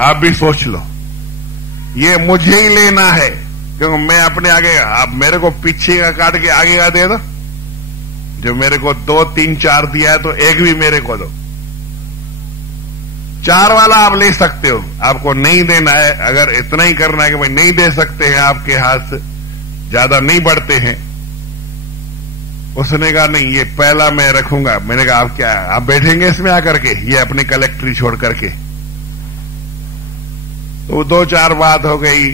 आप भी सोच लो, ये मुझे ही लेना है, क्योंकि मैं अपने आगे, आप मेरे को पीछे का काट के आगे का दे दो। जो मेरे को 2, 3, 4 दिया है तो एक भी मेरे को दो। 4 वाला आप ले सकते हो, आपको नहीं देना है। अगर इतना ही करना है कि भाई नहीं दे सकते हैं, आपके हाथ से ज्यादा नहीं बढ़ते हैं। उसने कहा नहीं, ये पहला मैं रखूंगा। मैंने कहा आप क्या, आप बैठेंगे इसमें आकर के, ये अपनी कलेक्ट्री छोड़ करके। तो 2-4 बात हो गई।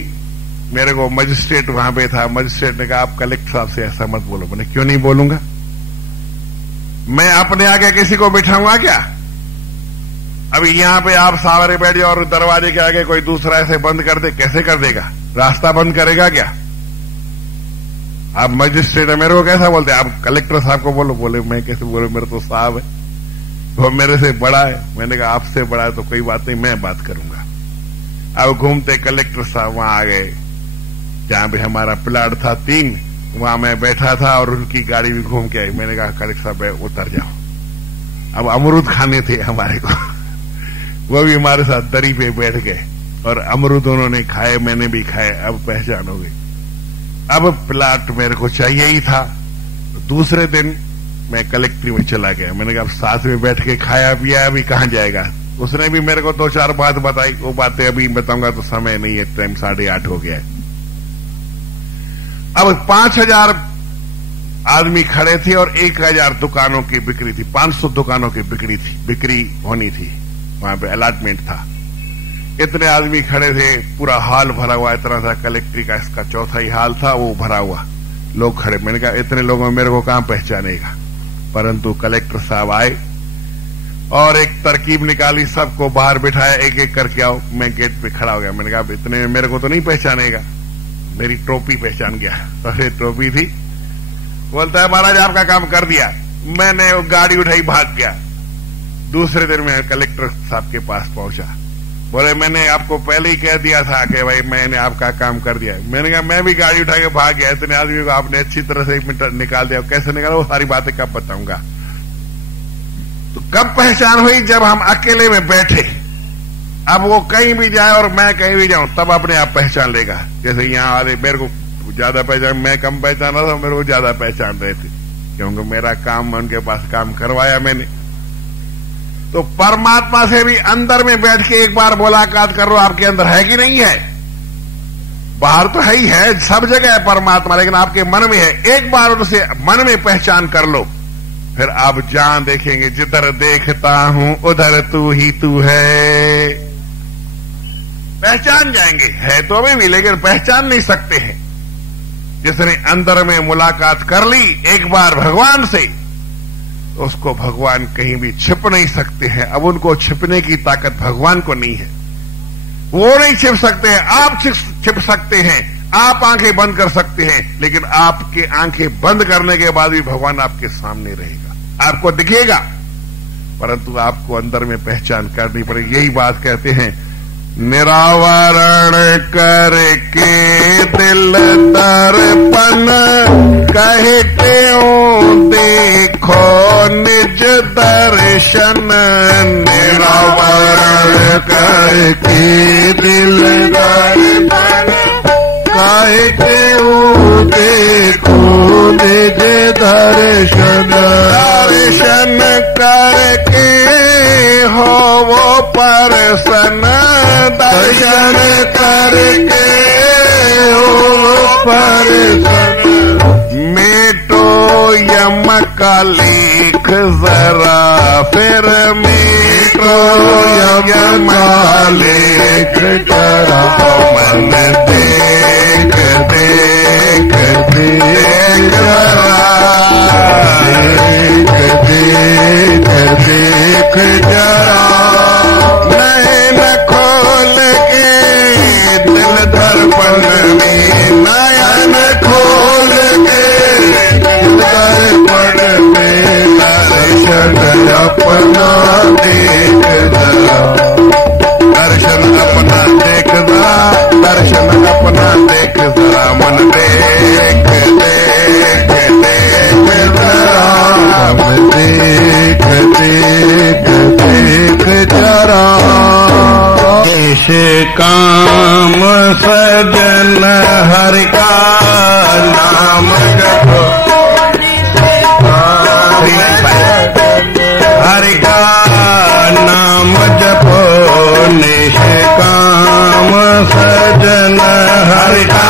मेरे को मजिस्ट्रेट वहां पे था, मजिस्ट्रेट ने कहा आप कलेक्टर साहब से ऐसा मत बोलो। मैंने क्यों नहीं बोलूंगा, मैं अपने आगे किसी को बिठाऊंगा क्या? अभी यहां पे आप सावरे बैठ जाओ और दरवाजे के आगे कोई दूसरा ऐसे बंद कर दे, कैसे कर देगा? रास्ता बंद करेगा क्या? आप मजिस्ट्रेट है, मेरे को कैसा बोलते? आप कलेक्टर साहब को बोलो। बोले मैं कैसे बोलूं, मेरे तो साहब है, वो मेरे से बड़ा है। मैंने कहा आपसे बड़ा है तो कोई बात नहीं, मैं बात करूंगा। अब घूमते कलेक्टर साहब वहां आ गए, जहां पे हमारा प्लाट था 3, वहां मैं बैठा था और उनकी गाड़ी भी घूम के आई। मैंने कहा कलेक्टर साहब उतर जाओ। अब अमरूद खाने थे हमारे को, वो भी हमारे साथ दरी पे बैठ गए और अमरूद उन्होंने खाए, मैंने भी खाए। अब पहचान हो गई। अब प्लाट मेरे को चाहिए ही था। दूसरे दिन मैं कलेक्ट्री में चला गया। मैंने कहा अब साथ में बैठ के खाया पिया, अभी कहां जाएगा? उसने भी मेरे को 2-4 बात बताई। वो बातें अभी बताऊंगा तो समय नहीं है, टाइम 8:30 हो गया है। अब 5000 आदमी खड़े थे और 1000 दुकानों की बिक्री थी, 500 दुकानों की बिक्री होनी थी। वहां पे अलॉटमेंट था। इतने आदमी खड़े थे, पूरा हॉल भरा हुआ इतना था। कलेक्ट्री का इसका 4था हाल था, वो भरा हुआ, लोग खड़े। मैंने कहा इतने लोगों में मेरे को कहां पहचानेगा? परंतु कलेक्टर साहब आए और एक तरकीब निकाली, सबको बाहर बिठाया, एक एक करके आओ। मैं गेट पे खड़ा हो गया। मैंने कहा इतने में मेरे को तो नहीं पहचानेगा। मेरी टोपी पहचान गया, अरे टोपी थी। बोलता है महाराज आपका काम कर दिया। मैंने वो गाड़ी उठाई, भाग गया। दूसरे दिन मैं कलेक्टर साहब के पास पहुंचा। बोले मैंने आपको पहले ही कह दिया था कि भाई मैंने आपका काम कर दिया। मैंने कहा मैं भी गाड़ी उठा के भाग गया, इतने आदमी को आपने अच्छी तरह से निकाल दिया। कैसे निकाला वो सारी बातें कब बताऊंगा। तो कब पहचान हुई? जब हम अकेले में बैठे। अब वो कहीं भी जाए और मैं कहीं भी जाऊं, तब अपने आप पहचान लेगा। जैसे यहां वाले मेरे को ज्यादा पहचान, मैं कम पहचान रहा था, मेरे को ज्यादा पहचान रहे थे, क्योंकि मेरा काम उनके पास काम करवाया मैंने। तो परमात्मा से भी अंदर में बैठ के एक बार मुलाकात कर लो, आपके अंदर है कि नहीं है? बाहर तो है ही है, सब जगह है परमात्मा, लेकिन आपके मन में है। एक बार उनसे मन में पहचान कर लो, फिर आप जहां देखेंगे, जिधर देखता हूं उधर तू ही तू है। पहचान जाएंगे, है तो अभी भी, लेकिन पहचान नहीं सकते हैं। जिसने अंदर में मुलाकात कर ली एक बार भगवान से, उसको भगवान कहीं भी छिप नहीं सकते हैं। अब उनको छिपने की ताकत भगवान को नहीं है। वो नहीं छिप सकते हैं, आप छिप सकते हैं। आप आंखें बंद कर सकते हैं, लेकिन आपके आंखें बंद करने के बाद भी भगवान आपके सामने रहेगा, आपको दिखेगा, परंतु आपको अंदर में पहचान करनी पड़ेगी। यही बात कहते हैं, निरावरण करके दिल दर्पण कहते हो देखो निज दर्शन। निरावरण करके दिल दर्पण कहते हो देखो निज दर्शन। दर्शन करके हो वो प्रसन्न, दर्शन करके हो प्रसन्न। मेटो यम का लेख जरा फिर मेटो यम का लेख जरा। मन देख देख देख जरा, देख देख देख जरा। नैन खोल के दिल दर्पण में, नयन खोल के दिल दर्पण में। दर्शन अपना देख जरा, दर्शन अपना देख जरा, दर्शन अपना देख जरा। मन देख देख देख जरा, मन देख देख देख निष्काम सजन हरि का नाम जपो, हरि का नाम जपो निष्काम सजन हरि का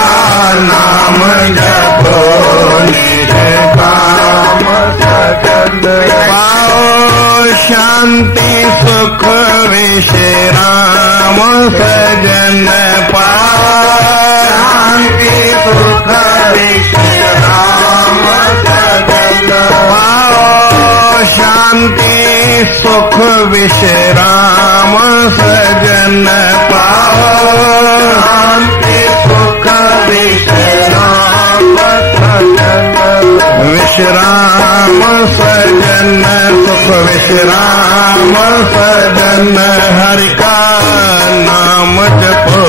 नाम जपो निष्काम सजन पाओ शांति सुख विश्राम सजन पाओ शांति सुख विश्राम सजन पाओ शांति सुख विश्राम सजन पाओ शांति सुख विश्राम सजन विश्राम सजन सुख विश्राम सजन हरि का नाम जपो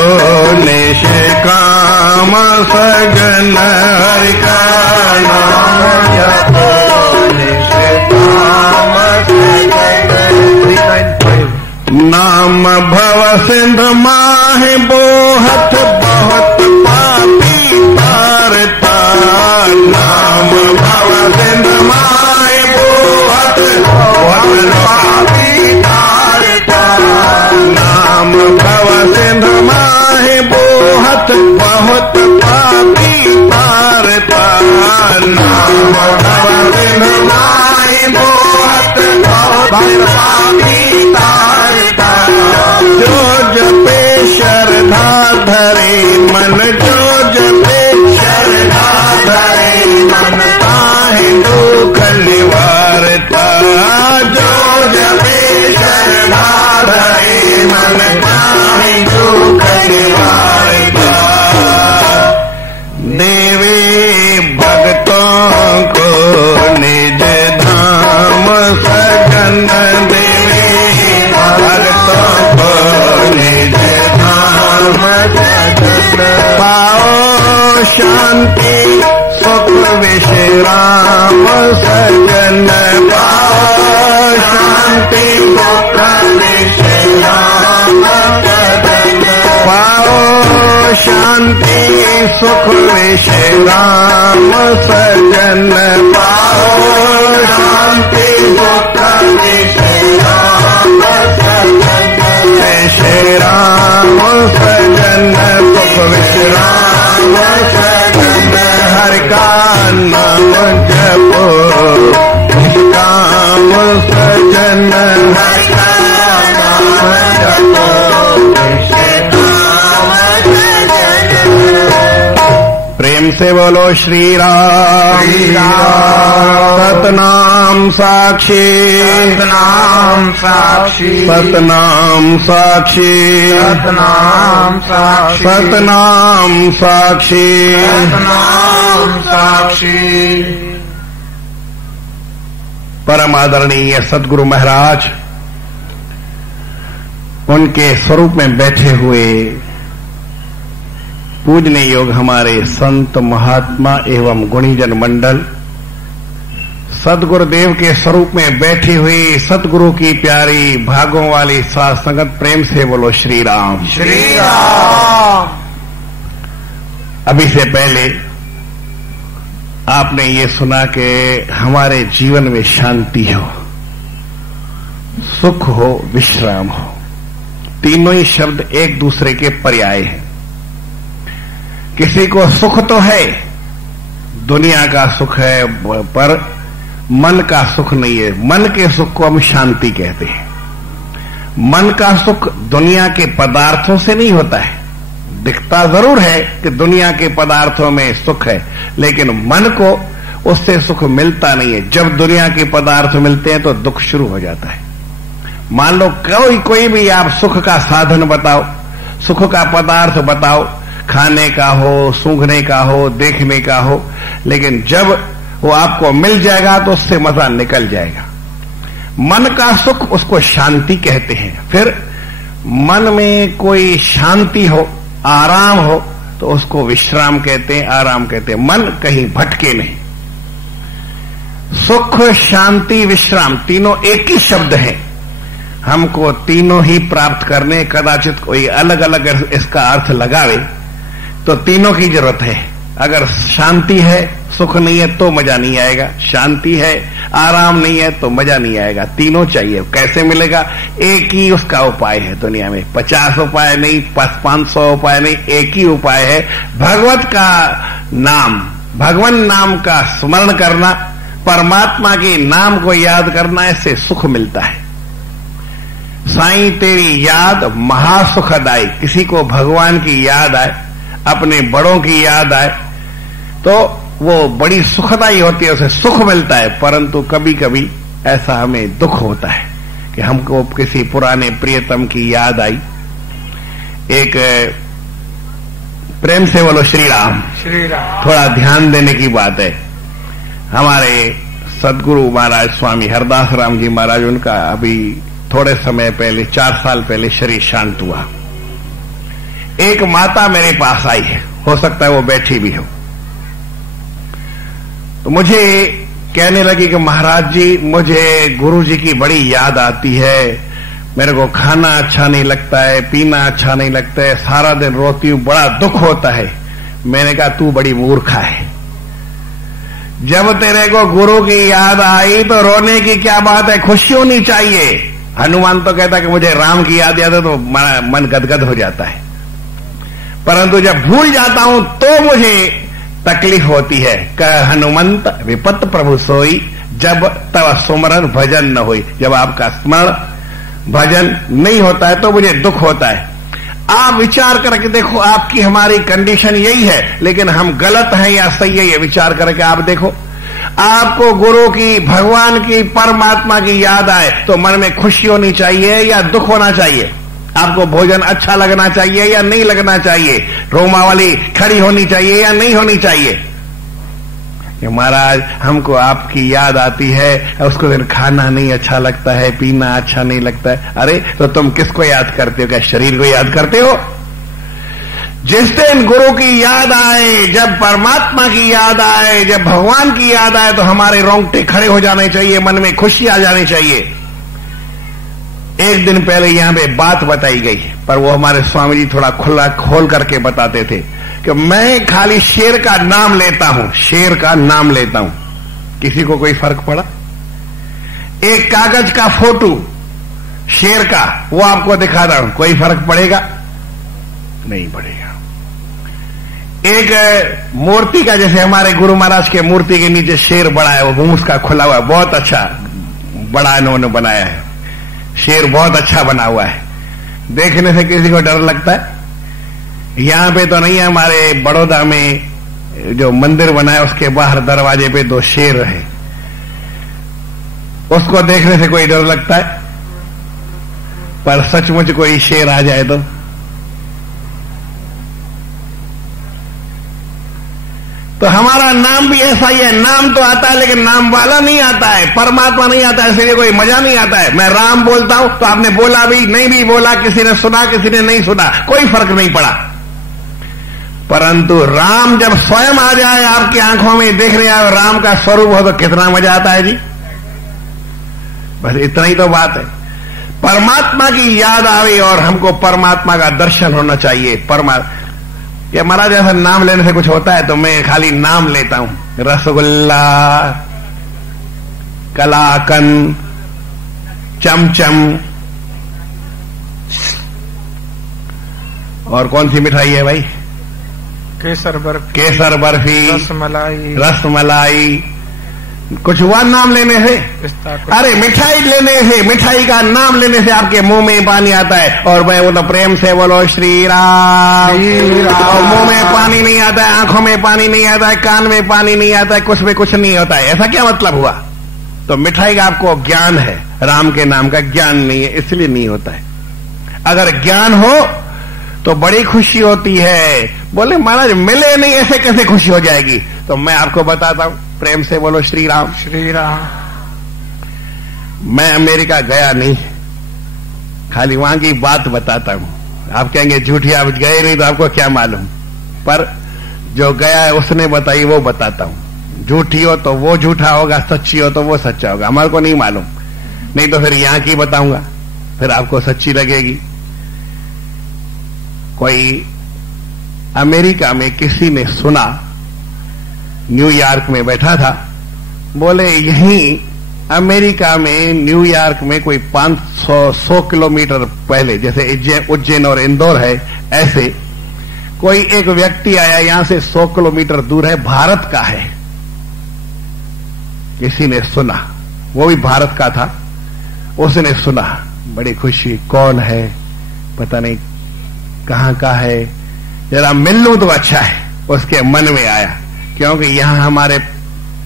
निष्काम सजन हरि का नाम जपो निष्काम नाम भव सिंध माहि बोहत बहुत पापी तारता नाम भव सिंध माहि बोहत बहुत पापी तारता नाम भव सिंध माहि बोहत बहुत पापी तारता नाम भव सिंध माहि बोहत बहुत पापी तारता जो जपे श्रद्धा धरे मन जो जपे श्रद्धा धरे मन ताहि दुख निवारता जो जपे श्रद्धा धरे मन ताहि दुख निवारता देवी भक्तों को निज धाम सजन देवी भक्तों को निज धाम सजन पाओ शांति सुख विश्राम सजन पाओ शांति सुख विश्राम सजन पाओ शांति सुख विश्राम सजन पाओ शांति सुख विश्राम सजन विश्राम सजन सुख विश्राम सजन हरि का नाम जपो निष्काम सजन हरि का नाम जपो निष्काम सजन प्रेम से बोलो श्री राम सतनाम साक्षी सतनाम साक्षी सतनाम साक्षी सतनाम साक्षी सतनाम साक्षी सतनाम साक्षी परम आदरणीय सद्गुरु महाराज उनके स्वरूप में बैठे हुए पूजने योग हमारे संत महात्मा एवं गुणीजन मंडल सदगुरुदेव के स्वरूप में बैठी हुई सतगुरु की प्यारी भागों वाली साध संगत प्रेम से बोलो श्री राम श्री राम। अभी से पहले आपने ये सुना कि हमारे जीवन में शांति हो, सुख हो, विश्राम हो, तीनों ही शब्द एक दूसरे के पर्याय हैं। किसी को सुख तो है, दुनिया का सुख है, पर मन का सुख नहीं है। मन के सुख को हम शांति कहते हैं। मन का सुख दुनिया के पदार्थों से नहीं होता है। दिखता जरूर है कि दुनिया के पदार्थों में सुख है, लेकिन मन को उससे सुख मिलता नहीं है। जब दुनिया के पदार्थ मिलते हैं तो दुख शुरू हो जाता है। मान लो कोई भी आप सुख का साधन बताओ, सुख का पदार्थ बताओ, खाने का हो, सूंघने का हो, देखने का हो, लेकिन जब वो आपको मिल जाएगा तो उससे मजा निकल जाएगा। मन का सुख उसको शांति कहते हैं। फिर मन में कोई शांति हो, आराम हो, तो उसको विश्राम कहते हैं, आराम कहते हैं। मन कहीं भटके नहीं। सुख, शांति, विश्राम तीनों एक ही शब्द है। हमको तीनों ही प्राप्त करने, कदाचित कोई अलग अलग इसका अर्थ लगावे, तो तीनों की जरूरत है। अगर शांति है, सुख नहीं है तो मजा नहीं आएगा, शांति है, आराम नहीं है तो मजा नहीं आएगा, तीनों चाहिए। कैसे मिलेगा? एक ही उसका उपाय है दुनिया में, 50 उपाय नहीं, 500 उपाय नहीं, एक ही उपाय है, भगवत का नाम, भगवान नाम का स्मरण करना, परमात्मा के नाम को याद करना, इससे सुख मिलता है। साईं तेरी याद महासुखदाई। किसी को भगवान की याद आए, अपने बड़ों की याद आए, तो वो बड़ी सुखदाई होती है, उसे सुख मिलता है। परंतु कभी कभी ऐसा हमें दुख होता है कि हमको किसी पुराने प्रियतम की याद आई। एक प्रेम से बोलो श्री राम। श्री राम। थोड़ा ध्यान देने की बात है। हमारे सदगुरु महाराज स्वामी हरदास राम जी महाराज, उनका अभी थोड़े समय पहले, 4 साल पहले शरीर शांत हुआ। एक माता मेरे पास आई है, हो सकता है वो बैठी भी हो, तो मुझे कहने लगी कि महाराज जी, मुझे गुरु जी की बड़ी याद आती है, मेरे को खाना अच्छा नहीं लगता है, पीना अच्छा नहीं लगता है, सारा दिन रोती हूं, बड़ा दुख होता है। मैंने कहा तू बड़ी मूर्खा है, जब तेरे को गुरु की याद आई तो रोने की क्या बात है, खुशी होनी चाहिए। हनुमान तो कहता कि मुझे राम की याद आता तो मन गदगद हो जाता है, परंतु जब भूल जाता हूं तो मुझे तकलीफ होती है। कह हनुमंत विपत प्रभु सोई, जब तब सुमरन भजन न होई। जब आपका स्मरण भजन नहीं होता है तो मुझे दुख होता है। आप विचार करके देखो, आपकी हमारी कंडीशन यही है, लेकिन हम गलत हैं या सही है, ये विचार करके आप देखो। आपको गुरु की, भगवान की, परमात्मा की याद आए तो मन में खुशी होनी चाहिए या दुख होना चाहिए? आपको भोजन अच्छा लगना चाहिए या नहीं लगना चाहिए? रोमावली खड़ी होनी चाहिए या नहीं होनी चाहिए? कि महाराज हमको आपकी याद आती है, उसको दिन खाना नहीं अच्छा लगता है, पीना अच्छा नहीं लगता है। अरे तो तुम किसको याद करते हो? क्या शरीर को याद करते हो? जिस दिन गुरु की याद आए, जब परमात्मा की याद आए, जब भगवान की याद आए, तो हमारे रोंगटे खड़े हो जाने चाहिए, मन में खुशी आ जानी चाहिए। एक दिन पहले यहां पे बात बताई गई, पर वो हमारे स्वामी जी थोड़ा खुला खोल करके बताते थे कि मैं खाली शेर का नाम लेता हूं, शेर का नाम लेता हूं, किसी को कोई फर्क पड़ा? एक कागज का फोटो शेर का, वो आपको दिखाता हूं, कोई फर्क पड़ेगा? नहीं पड़ेगा। एक मूर्ति का, जैसे हमारे गुरु महाराज के मूर्ति के नीचे शेर बड़ा है, वो मुंह उसका खुला हुआ है, बहुत अच्छा बड़ा इन्होंने बनाया है, शेर बहुत अच्छा बना हुआ है, देखने से किसी को डर लगता है? यहां पे तो नहीं है, हमारे बड़ौदा में जो मंदिर बना है उसके बाहर दरवाजे पे 2 शेर है, उसको देखने से कोई डर लगता है? पर सचमुच कोई शेर आ जाए तो हमारा नाम भी ऐसा ही है, नाम तो आता है लेकिन नाम वाला नहीं आता है, परमात्मा नहीं आता है, इसलिए कोई मजा नहीं आता है। मैं राम बोलता हूं तो आपने बोला भी नहीं भी बोला, किसी ने सुना किसी ने नहीं सुना, कोई फर्क नहीं पड़ा। परंतु राम जब स्वयं आ जाए आपकी आंखों में, देख रहे हैं राम का स्वरूप हो, तो कितना मजा आता है जी। बस इतना ही तो बात है। परमात्मा की याद आवे और हमको परमात्मा का दर्शन होना चाहिए। परमात्मा या महाराज ऐसा नाम लेने से कुछ होता है? तो मैं खाली नाम लेता हूं, रसगुल्ला, कलाकंद, चमचम, और कौन सी मिठाई है भाई? केसर बर्फी, केसर बर्फी, रसमलाई, रसमलाई, कुछ हुआ नाम लेने से? अरे मिठाई लेने से, मिठाई का नाम लेने से आपके मुंह में पानी आता है। और मैं बोलो प्रेम से बोलो श्री राम। और मुंह में पानी नहीं आता है, आंखों में पानी नहीं आता है, कान में पानी नहीं आता है, कुछ में कुछ नहीं होता है। ऐसा क्या मतलब हुआ? तो मिठाई का आपको ज्ञान है, राम के नाम का ज्ञान नहीं है, इसलिए नहीं होता है। अगर ज्ञान हो तो बड़ी खुशी होती है। बोले महाराज मिले नहीं, ऐसे कैसे खुशी हो जाएगी? तो मैं आपको बताता हूं, प्रेम से बोलो श्री राम। श्री राम। मैं अमेरिका गया नहीं, खाली वहां की बात बताता हूं। आप कहेंगे झूठी, आप गए नहीं तो आपको क्या मालूम, पर जो गया है उसने बताई वो बताता हूं। झूठी हो तो वो झूठा होगा, सच्ची हो तो वो सच्चा होगा, हमारे को नहीं मालूम, नहीं तो फिर यहां की बताऊंगा। फिर आपको सच्ची लगेगी। कोई अमेरिका में किसी ने सुना, न्यूयॉर्क में बैठा था, बोले यहीं अमेरिका में न्यूयॉर्क में कोई 500 किलोमीटर पहले, जैसे उज्जैन और इंदौर है, ऐसे कोई एक व्यक्ति आया, यहां से 100 किलोमीटर दूर है, भारत का है। किसी ने सुना, वो भी भारत का था, उसने सुना, बड़ी खुशी, कौन है पता नहीं, कहां का है, जरा मिल लूं तो अच्छा है, उसके मन में आया। क्योंकि यहां हमारे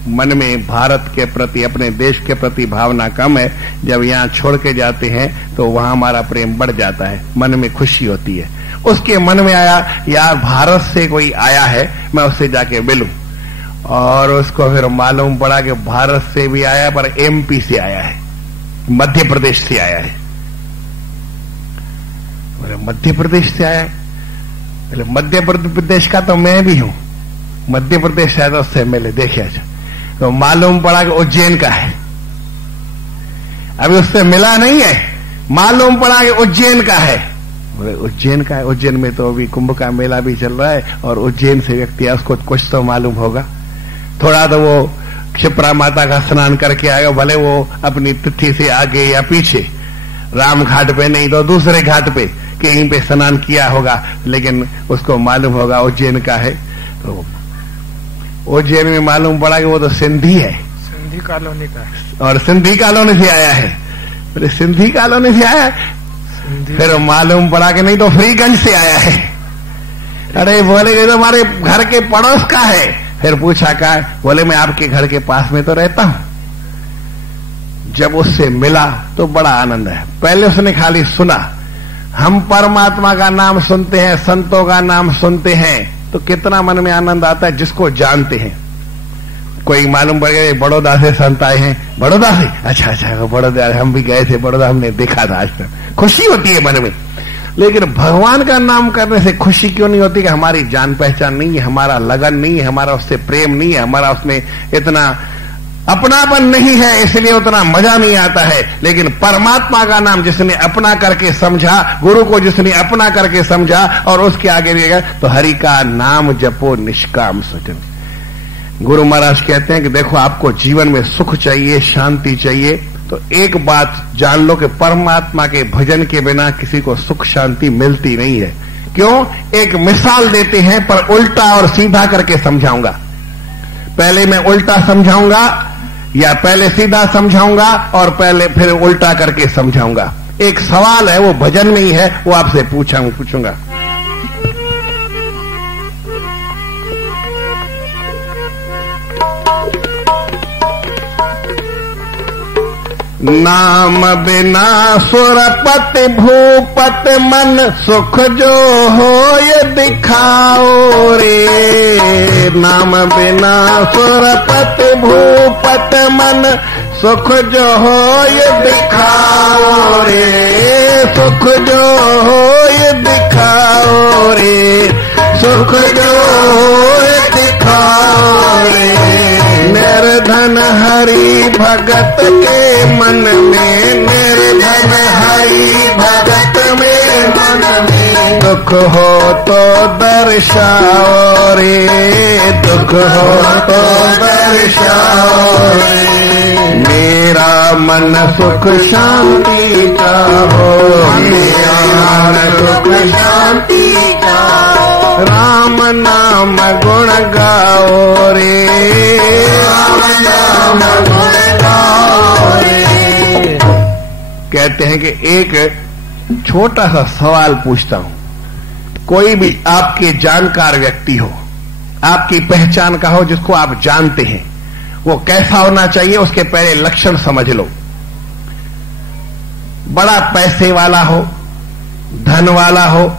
मन में भारत के प्रति, अपने देश के प्रति भावना कम है। जब यहां छोड़ के जाते हैं तो वहां हमारा प्रेम बढ़ जाता है, मन में खुशी होती है। उसके मन में आया, यार भारत से कोई आया है, मैं उससे जाके मिलूं। और उसको फिर मालूम पड़ा कि भारत से भी आया, पर एमपी से आया है, मध्य प्रदेश से आया है। बोले मध्य प्रदेश से आया है? बोले मध्य प्रदेश का तो मैं भी हूं, मध्य प्रदेश से आया, तो उससे मिले, देखे तो मालूम पड़ा कि उज्जैन का है। अभी उससे मिला नहीं है, मालूम पड़ा कि उज्जैन का है। बोले उज्जैन का है? उज्जैन में तो अभी कुंभ का मेला भी चल रहा है, और उज्जैन से व्यक्ति है, उसको कुछ तो मालूम होगा। थोड़ा तो वो क्षिप्रा माता का स्नान करके आएगा, भले वो अपनी तिथि से आगे या पीछे, राम घाट पे नहीं तो दूसरे घाट पे कहीं पे स्नान किया होगा, लेकिन उसको मालूम होगा उज्जैन का है। तो उज्जैन में मालूम पड़ा कि वो तो सिंधी है, सिंधी कॉलोनी का है, और सिंधी कॉलोनी से आया है। बोले सिंधी कॉलोनी से आया है? फिर मालूम पड़ा कि नहीं तो फ्रीगंज से आया है। अरे बोले ये तो हमारे घर के पड़ोस का है। फिर पूछा का? बोले मैं आपके घर के पास में तो रहता हूं। जब उससे मिला तो बड़ा आनंद है। पहले उसने खाली सुना। हम परमात्मा का नाम सुनते हैं, संतों का नाम सुनते हैं, तो कितना मन में आनंद आता है जिसको जानते हैं। कोई मालूम पड़ गया बड़ौदा से संत आए हैं, बड़ौदा से, अच्छा अच्छा बड़ौदा, हम भी गए थे बड़ौदा, हमने देखा था आज तक, खुशी होती है मन में। लेकिन भगवान का नाम करने से खुशी क्यों नहीं होती? कि हमारी जान पहचान नहीं है, हमारा लगन नहीं है, हमारा उससे प्रेम नहीं है, हमारा उसमें इतना अपनापन नहीं है, इसलिए उतना मजा नहीं आता है। लेकिन परमात्मा का नाम जिसने अपना करके समझा, गुरु को जिसने अपना करके समझा और उसके आगे ले गया, तो हरि का नाम जपो निष्काम सजन। गुरु महाराज कहते हैं कि देखो, आपको जीवन में सुख चाहिए, शांति चाहिए, तो एक बात जान लो कि परमात्मा के भजन के बिना किसी को सुख शांति मिलती नहीं है। क्यों? एक मिसाल देते हैं, पर उल्टा और सीधा करके समझाऊंगा। पहले मैं उल्टा समझाऊंगा, या पहले सीधा समझाऊंगा और पहले फिर उल्टा करके समझाऊंगा। एक सवाल है, वो भजन में ही है, वो आपसे पूछूंगा। नाम बिना सुरपत भूपत मन सुख जो हो ये दिखाओ रे। नाम बिना सुरपत भूपत मन सुख जो हो ये दिखाओ रे। सुख जो हो ये दिखाओ रे। सुख जो हो ये दिखाओ रे। निर्धन हरि भगत के मन में, निर्धन हरि भगत में मन में, दुख हो तो दर्शाओ रे। दुख हो तो दर्शाओ रे। मेरा मन सुख शांति का हो, मेरा मन सुख शांति का हो। राम नाम गुण गाओ रे। राम नाम गुण गाओ रे। कहते हैं कि एक छोटा सा सवाल पूछता हूं। कोई भी आपके जानकार व्यक्ति हो, आपकी पहचान का हो, जिसको आप जानते हैं, वो कैसा होना चाहिए, उसके पहले लक्षण समझ लो। बड़ा पैसे वाला हो, धन वाला हो,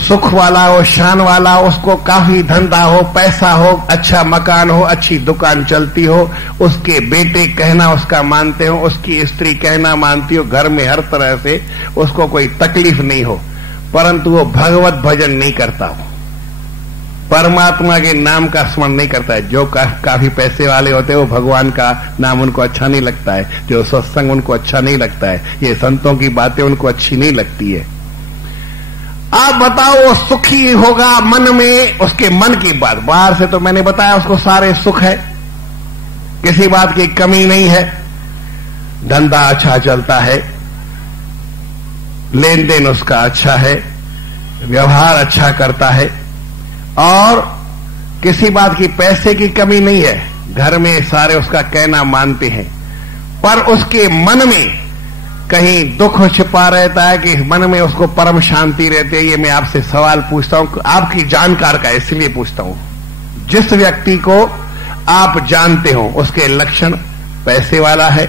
सुख वाला हो, शान वाला हो, उसको काफी धंधा हो, पैसा हो, अच्छा मकान हो, अच्छी दुकान चलती हो, उसके बेटे कहना उसका मानते हो, उसकी स्त्री कहना मानती हो, घर में हर तरह से उसको कोई तकलीफ नहीं हो, परंतु वो भगवत भजन नहीं करता हो। परमात्मा के नाम का स्मरण नहीं करता है। जो काफी पैसे वाले होते हैं वो भगवान का नाम उनको अच्छा नहीं लगता है, जो सत्संग उनको अच्छा नहीं लगता है, ये संतों की बातें उनको अच्छी नहीं लगती है। आप बताओ वो सुखी होगा मन में, उसके मन की बात। बाहर से तो मैंने बताया उसको सारे सुख है, किसी बात की कमी नहीं है, धंधा अच्छा चलता है, लेन देन उसका अच्छा है, व्यवहार अच्छा करता है और किसी बात की पैसे की कमी नहीं है। घर में सारे उसका कहना मानते हैं, पर उसके मन में कहीं दुख छिपा रहता है कि मन में उसको परम शांति रहती है। ये मैं आपसे सवाल पूछता हूं, आपकी जानकार का इसलिए पूछता हूं। जिस व्यक्ति को आप जानते हो उसके लक्षण पैसे वाला है,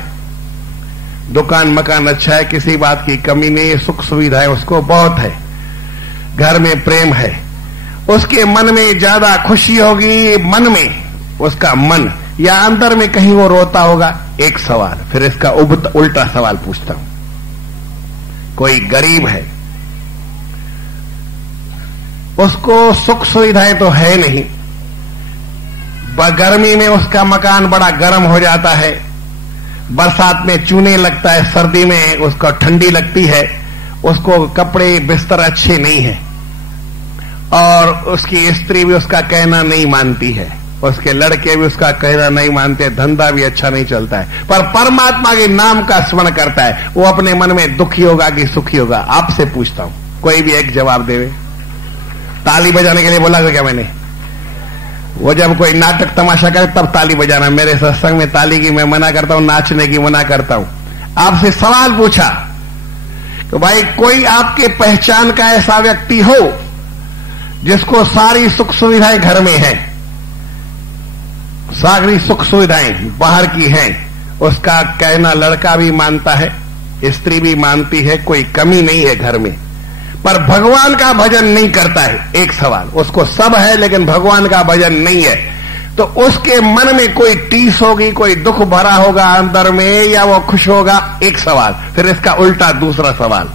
दुकान मकान अच्छा है, किसी बात की कमी नहीं है, सुख सुविधाएं उसको बहुत है, घर में प्रेम है, उसके मन में ज्यादा खुशी होगी, मन में उसका मन या अंदर में कहीं वो रोता होगा। एक सवाल, फिर इसका उल्टा सवाल पूछता हूं। कोई गरीब है, उसको सुख सुविधाएं तो है नहीं, गर्मी में उसका मकान बड़ा गर्म हो जाता है, बरसात में चूने लगता है, सर्दी में उसको ठंडी लगती है, उसको कपड़े बिस्तर अच्छे नहीं है और उसकी स्त्री भी उसका कहना नहीं मानती है, उसके लड़के भी उसका कहना नहीं मानते, धंधा भी अच्छा नहीं चलता है, पर परमात्मा के नाम का स्मरण करता है। वो अपने मन में दुखी होगा कि सुखी होगा? आपसे पूछता हूं, कोई भी एक जवाब देवे। ताली बजाने के लिए बोला था क्या मैंने? वो जब कोई नाटक तमाशा करे तब ताली बजाना। मेरे सत्संग में ताली की मैं मना करता हूं, नाचने की मना करता हूं। आपसे सवाल पूछा तो भाई कोई आपके पहचान का ऐसा व्यक्ति हो जिसको सारी सुख सुविधाएं घर में है, सारी सुख सुविधाएं बाहर की हैं, उसका कहना लड़का भी मानता है, स्त्री भी मानती है, कोई कमी नहीं है घर में, पर भगवान का भजन नहीं करता है। एक सवाल, उसको सब है लेकिन भगवान का भजन नहीं है, तो उसके मन में कोई टीस होगी, कोई दुख भरा होगा अंदर में, या वो खुश होगा? एक सवाल। फिर इसका उल्टा दूसरा सवाल,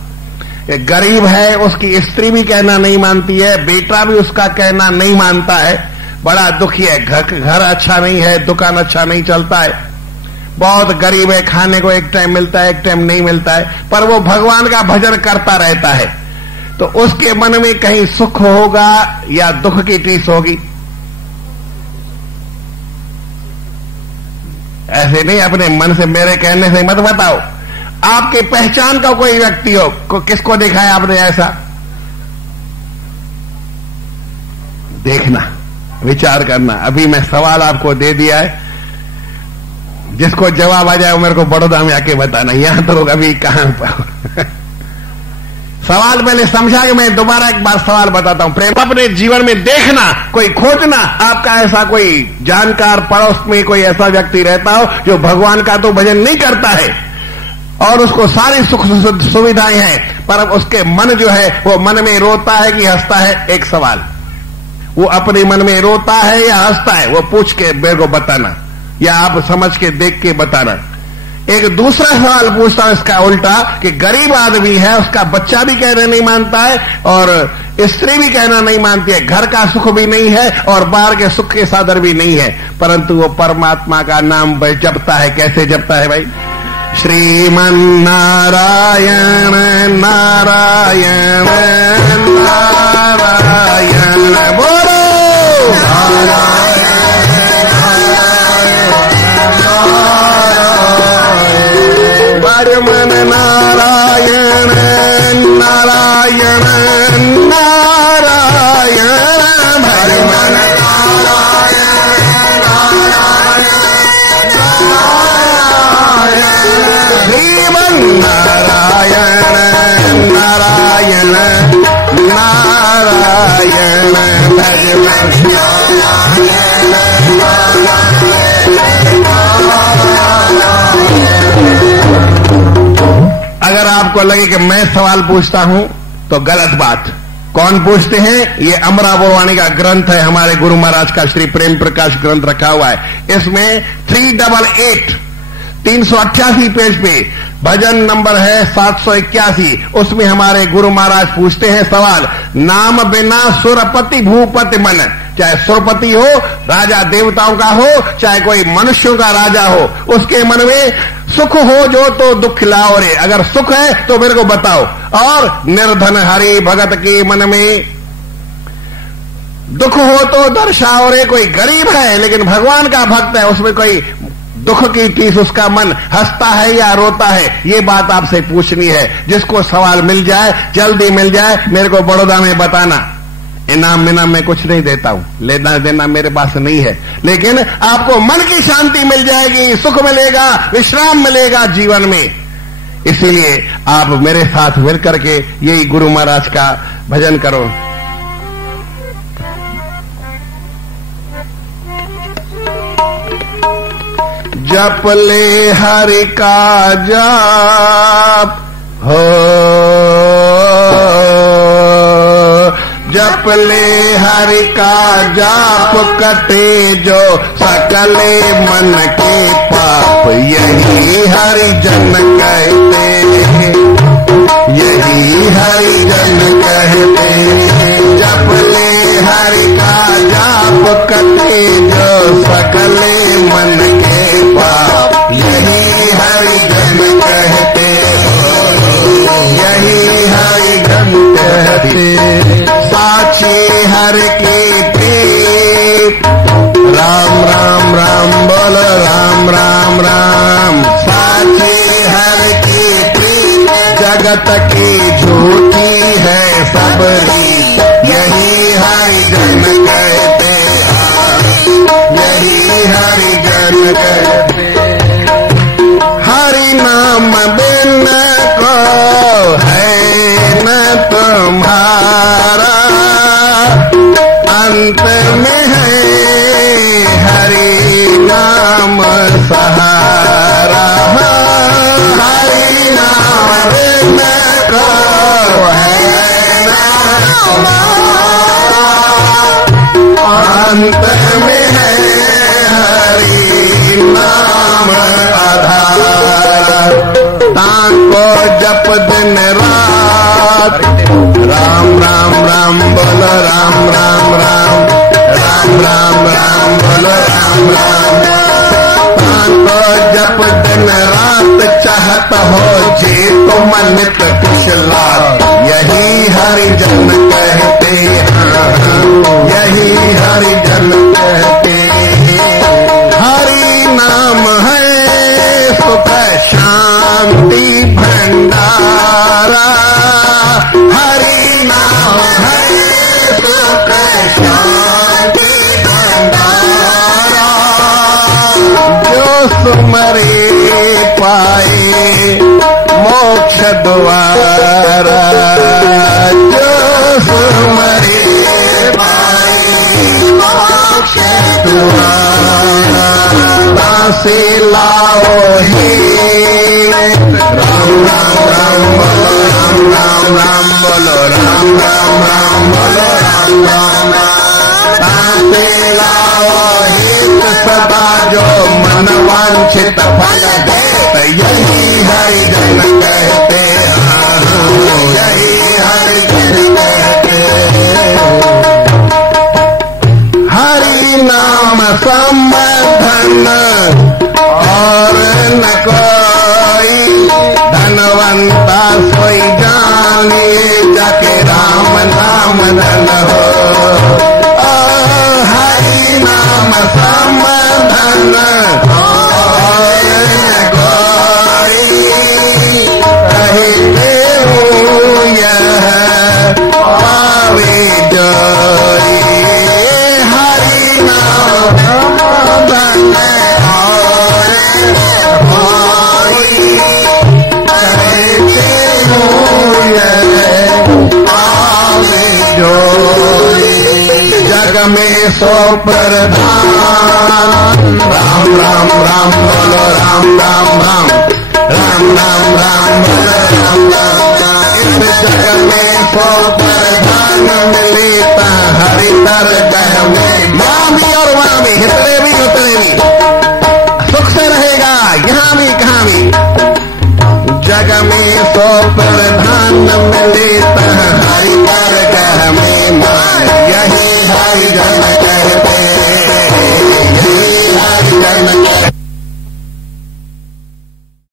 एक गरीब है, उसकी स्त्री भी कहना नहीं मानती है, बेटा भी उसका कहना नहीं मानता है, बड़ा दुखी है, घर अच्छा नहीं है, दुकान अच्छा नहीं चलता है, बहुत गरीब है, खाने को एक टाइम मिलता है, एक टाइम नहीं मिलता है, पर वो भगवान का भजन करता रहता है, तो उसके मन में कहीं सुख होगा या दुख की टीस होगी? ऐसे नहीं अपने मन से, मेरे कहने से मत बताओ। आपके पहचान का कोई व्यक्ति हो, किसको देखा है आपने ऐसा? देखना, विचार करना। अभी मैं सवाल आपको दे दिया है, जिसको जवाब आ जाए वो मेरे को बड़ौदा में आके बताना। यहां तो अभी कहां पर सवाल मैंने समझा कि मैं दोबारा एक बार सवाल बताता हूं। प्रेम अपने जीवन में देखना, कोई खोजना, आपका ऐसा कोई जानकार पड़ोस में कोई ऐसा व्यक्ति रहता हो जो भगवान का तो भजन नहीं करता है और उसको सारी सुख सुविधाएं हैं, पर उसके मन जो है वो मन में रोता है कि हंसता है? एक सवाल, वो अपने मन में रोता है या हंसता है? वो पूछ के मेरे को बताना, या आप समझ के देख के बताना। एक दूसरा सवाल पूछता हूं इसका उल्टा, कि गरीब आदमी है, उसका बच्चा भी कहना नहीं मानता है और स्त्री भी कहना नहीं मानती है, घर का सुख भी नहीं है और बाहर के सुख के साधन भी नहीं है, परंतु वो परमात्मा का नाम जपता है। कैसे जपता है भाई? श्रीमन नारायण नारायण नारायण, बोलो मन नारायण नारायण नारायण, हरि मन श्रीमन नारायण नारायण नारायण, अगर आपको लगे कि मैं सवाल पूछता हूं तो गलत बात। कौन पूछते हैं? ये अमरावरवाणी का ग्रंथ है, हमारे गुरु महाराज का श्री प्रेम प्रकाश ग्रंथ रखा हुआ है। इसमें 388 388 पेज पे भजन नंबर है 781। उसमें हमारे गुरु महाराज पूछते हैं सवाल, नाम बिना सुरपति भूपति मन। चाहे सुरपति हो, राजा देवताओं का हो, चाहे कोई मनुष्यों का राजा हो, उसके मन में सुख हो जो तो दुख लाओ रे। अगर सुख है तो मेरे को बताओ। और निर्धन हरि भगत के मन में दुख हो तो दर्शाओ रे। कोई गरीब है लेकिन भगवान का भक्त है, उसमें कोई दुख की टीस उसका मन हंसता है या रोता है, ये बात आपसे पूछनी है। जिसको सवाल मिल जाए, जल्दी मिल जाए, मेरे को बड़ौदा में बताना। इनाम मिनाम मैं कुछ नहीं देता हूं, लेना देना मेरे पास नहीं है, लेकिन आपको मन की शांति मिल जाएगी, सुख मिलेगा, विश्राम मिलेगा जीवन में। इसीलिए आप मेरे साथ मिलकर के यही गुरु महाराज का भजन करो। जप ले हरि का जाप हो, जप ले हरि का जाप कटे जो सकले मन के पाप। यही हरि जन कहते, यही हरि जन कहते। जप ले हरि का जाप कटे जो सकले मन के पाप। यही हरि जन कहते, यही हरि जन कहते। साक्षी हर की प्रीत, राम राम राम बोलो राम राम राम। साक्षी हर की प्रीत, जगत की झूठी है सब रीत। यही हरि जन कहते, यही हरि जन कहते। हरि नाम बिन को है न तुम्हारा, अंत में है हरि नाम सहारा। हरि नाम बिन को है न तुम्हारा, अंत में है हरि नाम आधार। ताको जप दिन रात, राम राम राम बोलो राम राम राम, राम राम राम बोलो राम राम। ताको जप दिन रात, चाहत हो जी तुम नित कुशलात। यही हरि जन कहते, यही हरि जन कहते। हरि नाम है सुख शांति भंडारा। हरि नाम है सुख शांति भंडारा। जो सुमरे पाए मोक्ष द्वारा, जो सुमरे पाए मोक्ष द्वारा। से लाओ ही राम राम राम बोलो राम राम राम बोलो राम राम राम बोलो राम राम राम। से लाओ हित सदा जो मन वांछित फल देत। यही हरि जन कहते, यही हरि जन कहते। हरि नाम संबंधन और न कोई, धनवंता सोई जानिए जाके राम नाम धन हो। हरि नाम संबंधन और न कोई, कहते हूँ यह पावे जोई। हरि नाम संबंधन और कोई, कहते हूँ यह पावे जोई। जग में सो प्रधान, राम राम राम बोलो राम राम राम, राम राम राम बोलो राम राम। इस जग में सो प्रधान मिलता हरि तर गह में। मामी और वामी, हितरे भी उतरे भी, सुख से रहेगा यहाँ भी जय नहीं